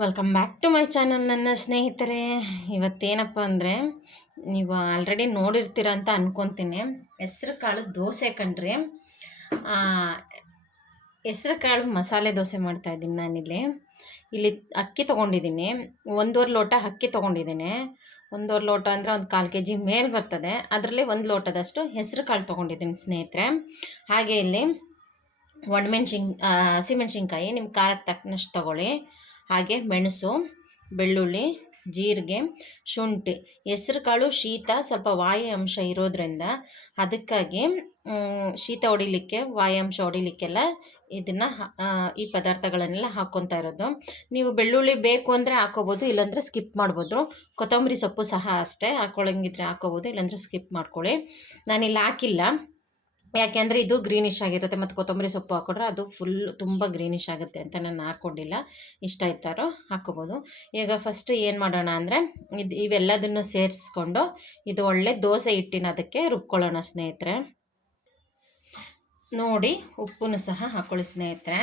Welcome back to my channel ನನ್ನ ಸ್ನೇಹಿತರೆ. ಇವತ್ತೇನಪ್ಪ ಅಂದರೆ, ನೀವು ಆಲ್ರೆಡಿ ನೋಡಿರ್ತೀರ ಅಂತ ಅನ್ಕೊತೀನಿ. ಹೆಸ್ರು ಕಾಳು ದೋಸೆ ಕಣ್ರಿ. ಹೆಸ್ರು ಕಾಳು ಮಸಾಲೆ ದೋಸೆ ಮಾಡ್ತಾಯಿದ್ದೀನಿ ನಾನಿಲ್ಲಿ. ಇಲ್ಲಿ ಅಕ್ಕಿ ತೊಗೊಂಡಿದ್ದೀನಿ. ಒಂದೂವರೆ ಲೋಟ ಅಕ್ಕಿ ತೊಗೊಂಡಿದ್ದೀನಿ. ಒಂದೂವರೆ ಲೋಟ ಅಂದರೆ ಒಂದು ಕಾಲು ಕೆ ಜಿ ಮೇಲೆ ಬರ್ತದೆ. ಅದರಲ್ಲಿ ಒಂದು ಲೋಟದಷ್ಟು ಹೆಸ್ರು ಕಾಳು ತೊಗೊಂಡಿದ್ದೀನಿ ಸ್ನೇಹಿತರೆ. ಹಾಗೆ ಇಲ್ಲಿ ಒಣಮೆಣ್ಸಿನ್ ಹಸಿಮೆಣ್ಸಿನ್ಕಾಯಿ ನಿಮ್ಮ ಖಾರಕ್ಕೆ ತಕ್ಕನಷ್ಟು ತೊಗೊಳ್ಳಿ. ಹಾಗೆ ಮೆಣಸು, ಬೆಳ್ಳುಳ್ಳಿ, ಜೀರಿಗೆ, ಶುಂಠಿ. ಹೆಸ್ರು ಕಾಳು ಶೀತ ಸ್ವಲ್ಪ ವಾಯು ಅಂಶ ಇರೋದ್ರಿಂದ ಅದಕ್ಕಾಗಿ ಶೀತ ಹೊಡಿಲಿಕ್ಕೆ ವಾಯಾಂಶ ಹೊಡಿಲಿಕ್ಕೆಲ್ಲ ಇದನ್ನು ಈ ಪದಾರ್ಥಗಳನ್ನೆಲ್ಲ ಹಾಕ್ಕೊತಾ ಇರೋದು. ನೀವು ಬೆಳ್ಳುಳ್ಳಿ ಬೇಕು ಅಂದರೆ ಹಾಕೋಬೋದು, ಇಲ್ಲಾಂದರೆ ಸ್ಕಿಪ್ ಮಾಡ್ಬೋದು. ಕೊತ್ತಂಬರಿ ಸೊಪ್ಪು ಸಹ ಅಷ್ಟೇ ಹಾಕ್ಕೊಳಂಗಿದ್ರೆ ಹಾಕೋಬೋದು, ಇಲ್ಲಾಂದರೆ ಸ್ಕಿಪ್ ಮಾಡ್ಕೊಳ್ಳಿ. ನಾನಿಲ್ಲಿ ಹಾಕಿಲ್ಲ. ಯಾಕೆಂದರೆ ಇದು ಗ್ರೀನಿಶ್ ಆಗಿರುತ್ತೆ ಮತ್ತು ಕೊತ್ತಂಬರಿ ಸೊಪ್ಪು ಹಾಕೊಂಡ್ರೆ ಅದು ಫುಲ್ ತುಂಬ ಗ್ರೀನಿಶ್ ಆಗುತ್ತೆ ಅಂತ ನಾನು ಹಾಕ್ಕೊಂಡಿಲ್ಲ ಇಷ್ಟ ಆಯ್ತಾರೋ, ಹಾಕ್ಕೋಬೋದು. ಈಗ ಫಸ್ಟ್ ಏನು ಮಾಡೋಣ ಅಂದರೆ ಇದು ಇವೆಲ್ಲದನ್ನು ಸೇರಿಸ್ಕೊಂಡು ಇದು ಒಳ್ಳೆ ದೋಸೆ ಹಿಟ್ಟಿನ ಅದಕ್ಕೆ ರುಬ್ಕೊಳ್ಳೋಣ ಸ್ನೇಹಿತರೆ. ನೋಡಿ, ಉಪ್ಪನ್ನು ಸಹ ಹಾಕ್ಕೊಳ್ಳಿ ಸ್ನೇಹಿತರೆ.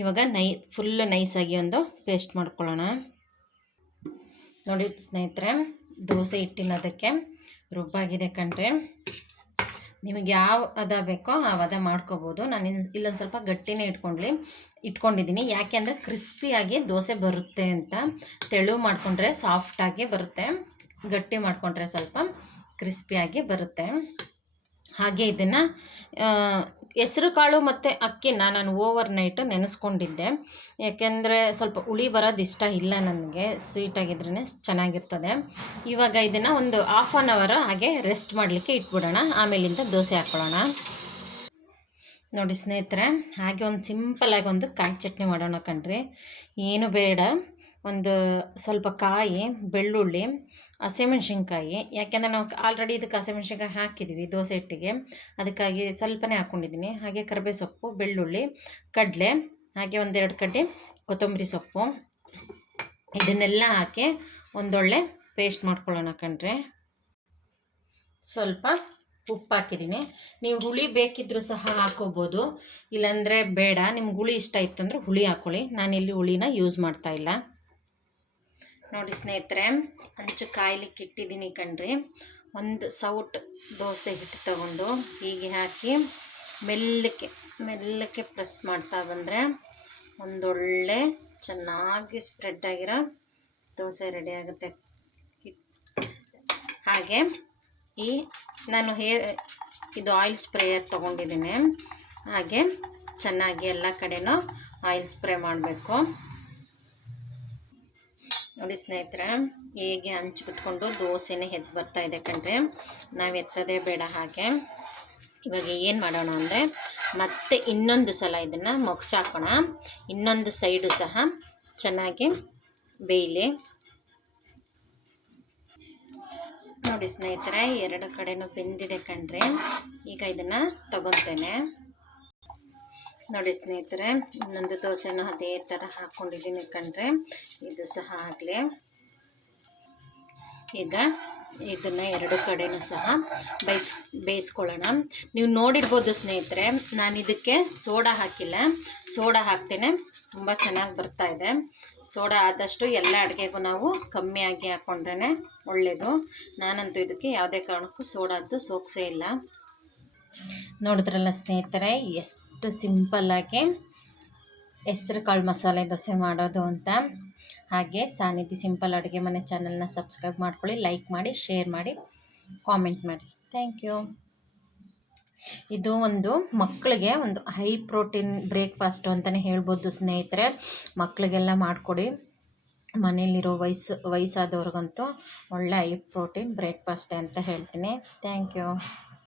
ಇವಾಗ ನೈ ಫುಲ್ ನೈಸಾಗಿ ಒಂದು ಪೇಸ್ಟ್ ಮಾಡ್ಕೊಳ್ಳೋಣ. ನೋಡಿ ಸ್ನೇಹಿತರೆ, ದೋಸೆ ಹಿಟ್ಟಿನ ಅದಕ್ಕೆ ರುಬ್ಬಾಗಿದೆ ಕಣ್ರಿ. ನಿಮಗೆ ಯಾವ ಅದ ಬೇಕೋ ಆ ಅದ ಮಾಡ್ಕೋಬೋದು. ನಾನು ಇಲ್ಲೊಂದು ಸ್ವಲ್ಪ ಗಟ್ಟಿನೇ ಇಟ್ಕೊಂಡ್ಲಿ ಇಟ್ಕೊಂಡಿದ್ದೀನಿ ಯಾಕೆ ಅಂದರೆ ಕ್ರಿಸ್ಪಿಯಾಗಿ ದೋಸೆ ಬರುತ್ತೆ ಅಂತ ತೆಳು ಮಾಡಿಕೊಂಡ್ರೆ ಸಾಫ್ಟಾಗಿ ಬರುತ್ತೆ. ಗಟ್ಟಿ ಮಾಡಿಕೊಂಡ್ರೆ ಸ್ವಲ್ಪ ಕ್ರಿಸ್ಪಿಯಾಗಿ ಬರುತ್ತೆ. ಹಾಗೆ ಇದನ್ನು ಹೆಸ್ರು ಕಾಳು ಮತ್ತು ಅಕ್ಕಿನ ನಾನು ಓವರ್ ನೈಟ್ ನೆನೆಸ್ಕೊಂಡಿದ್ದೆ. ಯಾಕೆಂದರೆ ಸ್ವಲ್ಪ ಹುಳಿ ಬರೋದು ಇಷ್ಟ ಇಲ್ಲ ನನಗೆ ಸ್ವೀಟಾಗಿದ್ರೇ ಚೆನ್ನಾಗಿರ್ತದೆ. ಇವಾಗ ಇದನ್ನು ಒಂದು ಹಾಫ್ ಆನ್ ಅವರ್ ಹಾಗೆ ರೆಸ್ಟ್ ಮಾಡಲಿಕ್ಕೆ ಇಟ್ಬಿಡೋಣ. ಆಮೇಲಿಂದ ದೋಸೆ ಹಾಕ್ಕೊಳ್ಳೋಣ. ನೋಡಿ ಸ್ನೇಹಿತರೆ, ಹಾಗೆ ಒಂದು ಸಿಂಪಲಾಗಿ ಒಂದು ಕಾಯಿ ಚಟ್ನಿ ಮಾಡೋಣ ಕಣ್ರಿ. ಏನು ಬೇಡ. ಒಂದು ಸ್ವಲ್ಪ ಕಾಯಿ, ಬೆಳ್ಳುಳ್ಳಿ ಹಸಿಮೆಣ್ಸಿನ್ಕಾಯಿ ಯಾಕೆಂದರೆ ನಾವು ಆಲ್ರೆಡಿ ಇದಕ್ಕೆ ಹಸಿಮೆಣ್ಸಿನ್ಕಾಯಿ ಹಾಕಿದ್ವಿ ದೋಸೆ ಇಟ್ಟಿಗೆ ಅದಕ್ಕಾಗಿ ಸ್ವಲ್ಪನೇ ಹಾಕ್ಕೊಂಡಿದ್ದೀನಿ ಹಾಗೆ ಕರಿಬೇ ಸೊಪ್ಪು ಬೆಳ್ಳುಳ್ಳಿ, ಕಡಲೆ, ಹಾಗೆ ಒಂದೆರಡು ಕಡ್ಡಿ ಕೊತ್ತಂಬರಿ ಸೊಪ್ಪು. ಇದನ್ನೆಲ್ಲ ಹಾಕಿ ಒಂದೊಳ್ಳೆ ಪೇಸ್ಟ್ ಮಾಡ್ಕೊಳ್ಳೋಣ ಕಣ್ರೆ. ಸ್ವಲ್ಪ ಉಪ್ಪು ಹಾಕಿದ್ದೀನಿ. ನೀವು ಹುಳಿ ಬೇಕಿದ್ದರೂ ಸಹ ಹಾಕೋಬೋದು. ಇಲ್ಲಾಂದರೆ ಬೇಡ. ನಿಮ್ಗೆ ಹುಳಿ ಇಷ್ಟ ಇತ್ತು ಅಂದರೆ ಹುಳಿ ಹಾಕ್ಕೊಳ್ಳಿ ನಾನಿಲ್ಲಿ ಹುಳಿನ ಯೂಸ್ ಮಾಡ್ತಾಯಿಲ್ಲ ನೋಡಿ ಸ್ನೇಹಿತರೆ ಹಂಚು ಕಾಯ್ಲಿಕ್ಕೆ ಇಟ್ಟಿದ್ದೀನಿ ಕಣ್ರಿ. ಒಂದು ಸೌಟ್ ದೋಸೆ ಹಿಟ್ಟು ತಗೊಂಡು ಹೀಗೆ ಹಾಕಿ ಮೆಲ್ಲಕ್ಕೆ ಮೆಲ್ಲಕ್ಕೆ ಪ್ರೆಸ್ ಮಾಡ್ತಾ ಬಂದರೆ ಒಂದೊಳ್ಳೆ ಚೆನ್ನಾಗಿ ಸ್ಪ್ರೆಡ್ ಆಗಿರೋ ದೋಸೆ ರೆಡಿ ಆಗುತ್ತೆ. ಹಾಗೆ ಈ ನಾನು ಹೇರ್ ಇದು ಆಯಿಲ್ ಸ್ಪ್ರೇಯರ್ ತೊಗೊಂಡಿದ್ದೀನಿ. ಹಾಗೆ ಚೆನ್ನಾಗಿ ಎಲ್ಲ ಕಡೆನೂ ಆಯಿಲ್ ಸ್ಪ್ರೇ ಮಾಡಬೇಕು. ನೋಡಿ ಸ್ನೇಹಿತರೆ, ಹೇಗೆ ಹಂಚ್ಬಿಟ್ಕೊಂಡು ದೋಸೆನೇ ಎದ್ದು ಬರ್ತಾ ಇದೆ ಕಣ್ರಿ. ನಾವು ಎತ್ತದೇ ಬೇಡ ಹಾಗೆ. ಇವಾಗ ಏನು ಮಾಡೋಣ ಅಂದರೆ, ಮತ್ತೆ ಇನ್ನೊಂದು ಸಲ ಇದನ್ನು ಮೊಗ್ಚಾಕೋಣ. ಇನ್ನೊಂದು ಸೈಡು ಸಹ ಚೆನ್ನಾಗಿ ಬೇಯಲಿ. ನೋಡಿ ಸ್ನೇಹಿತರೆ, ಎರಡು ಕಡೆನೂ ಬೆಂದಿದೆ ಕಣ್ರಿ. ಈಗ ಇದನ್ನು ತಗೊತೇನೆ. ನೋಡಿ ಸ್ನೇಹಿತರೆ ಇನ್ನೊಂದು ದೋಸೆನೂ ಅದೇ ಥರ ಹಾಕ್ಕೊಂಡಿದ್ದೀನಿ ಕಂಡ್ರೆ, ಇದು ಸಹ ಆಗಲಿ. ಈಗ ಇದನ್ನು ಎರಡು ಕಡೆನೂ ಸಹ ಬೇಯಿಸ್, ಬೇಯಿಸ್ಕೊಳ್ಳೋಣ. ನೀವು ನೋಡಿರ್ಬೋದು ಸ್ನೇಹಿತರೆ, ನಾನು ಇದಕ್ಕೆ ಸೋಡಾ ಹಾಕಿಲ್ಲ. ಸೋಡಾ ಹಾಕ್ತೇನೆ, ತುಂಬ ಚೆನ್ನಾಗಿ ಬರ್ತಾ ಇದೆ. ಸೋಡಾ ಆದಷ್ಟು ಎಲ್ಲ ಅಡುಗೆಗೂ ನಾವು ಕಮ್ಮಿಯಾಗಿ ಹಾಕ್ಕೊಂಡ್ರೇ ಒಳ್ಳೆಯದು ನಾನಂತೂ ಇದಕ್ಕೆ ಯಾವುದೇ ಕಾರಣಕ್ಕೂ ಸೋಡಾದ್ದು ಸೋಕ್ಸೇ ಇಲ್ಲ. ನೋಡಿದ್ರಲ್ಲ ಸ್ನೇಹಿತರೆ, ಎಷ್ಟು ಎಷ್ಟು ಸಿಂಪಲ್ಲಾಗಿ ಹೆಸ್ರು ಕಾಳು ಮಸಾಲೆ ದೋಸೆ ಮಾಡೋದು ಅಂತ. ಹಾಗೆ ಸಾನಿಧಿ ಸಿಂಪಲ್ ಅಡುಗೆ ಮನೆ ಚಾನಲ್ನ ಸಬ್ಸ್ಕ್ರೈಬ್ ಮಾಡ್ಕೊಳ್ಳಿ, ಲೈಕ್ ಮಾಡಿ, ಶೇರ್ ಮಾಡಿ, ಕಾಮೆಂಟ್ ಮಾಡಿ. Thank you. ಇದು ಒಂದು ಮಕ್ಕಳಿಗೆ ಒಂದು ಹೈ ಪ್ರೋಟೀನ್ ಬ್ರೇಕ್ಫಾಸ್ಟು ಅಂತಲೇ ಹೇಳ್ಬೋದು ಸ್ನೇಹಿತರೆ. ಮಕ್ಕಳಿಗೆಲ್ಲ ಮಾಡಿಕೊಡಿ. ಮನೇಲಿರೋ ವಯಸ್ಸು, ವಯಸ್ಸಾದವ್ರಿಗಂತೂ ಒಳ್ಳೆ ಹೈ ಪ್ರೋಟೀನ್ ಬ್ರೇಕ್ಫಾಸ್ಟೇ ಅಂತ ಹೇಳ್ತೀನಿ. Thank you.